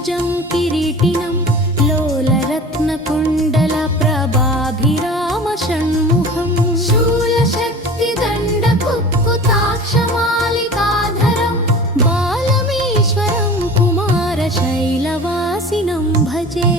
किरीटिनं लोलरत्नकुण्डल प्रभाभिराम षण्मुखम् शूलशक्तिदण्डकुक्कुताक्षमालिकाधरं बालमीश्वरं कुमारशैलवासिनं भजे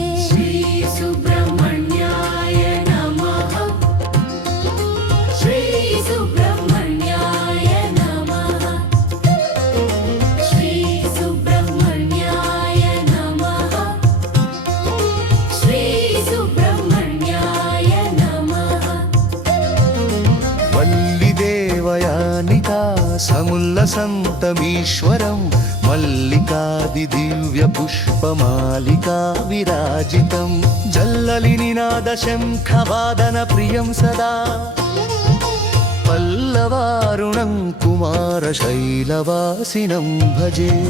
వల్లిదేవయానికా సముల్లసంతమీశ్వరం మల్లికాది దివ్య పుష్పమాలికా విరాజితం. జల్లలి నినాద శంఖవాదన ప్రియం సదా. పల్లవారుణం కుమారశైలవాసినం భజే.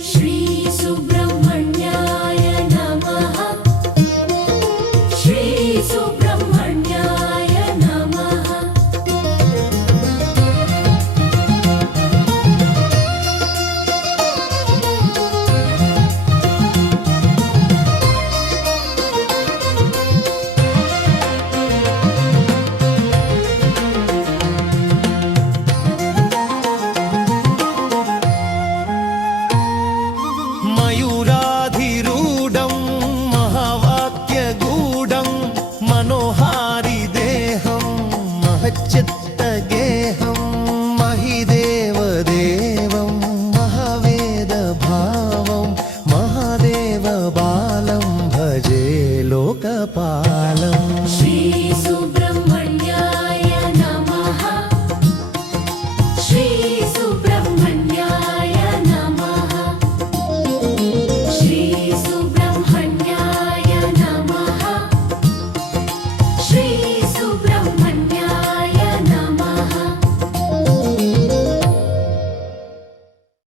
She's Sri Subra. चित्तगेहं महिदेवदेवं महवेदभावं महादेवबालं भजे लोकपालम्